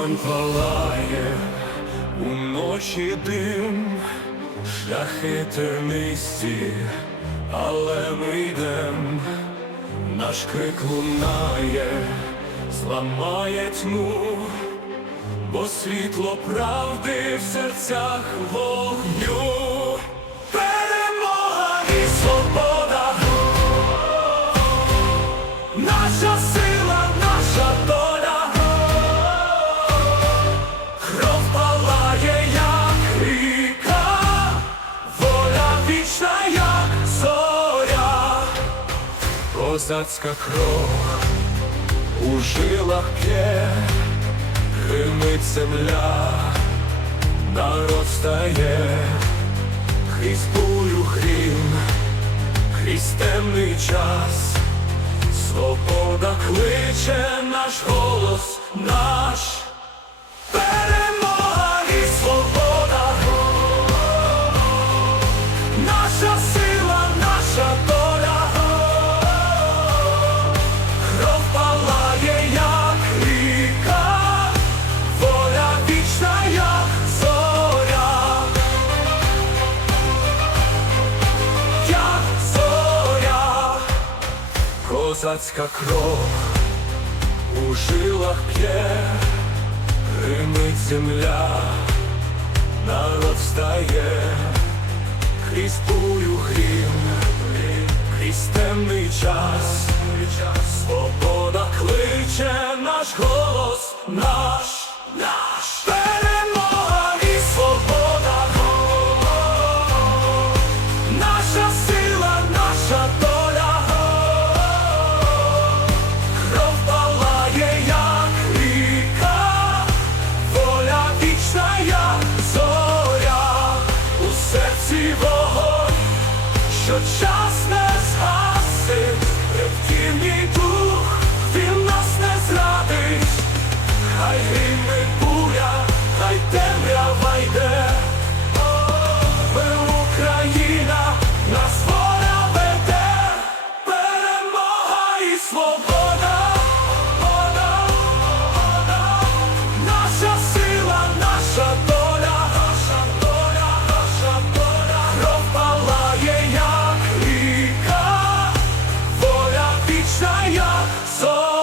Вогонь палає, уночі дим, шляхи тернисті, але ми йдем, наш крик лунає, зламає тьму, бо світло правди в серцях вогню. Козацька кров у жилах п'є, гримить земля, народ стає, крізь бурю хрім, крізь темний час, свобода кличе наш голос, наш. Козацька кров у жилах п'є. Гримить земля, народ встає, крізь пулю грім, крізь темний час, свобода кличе наш голос, наш що час не згасить, в дух, він душа я сон.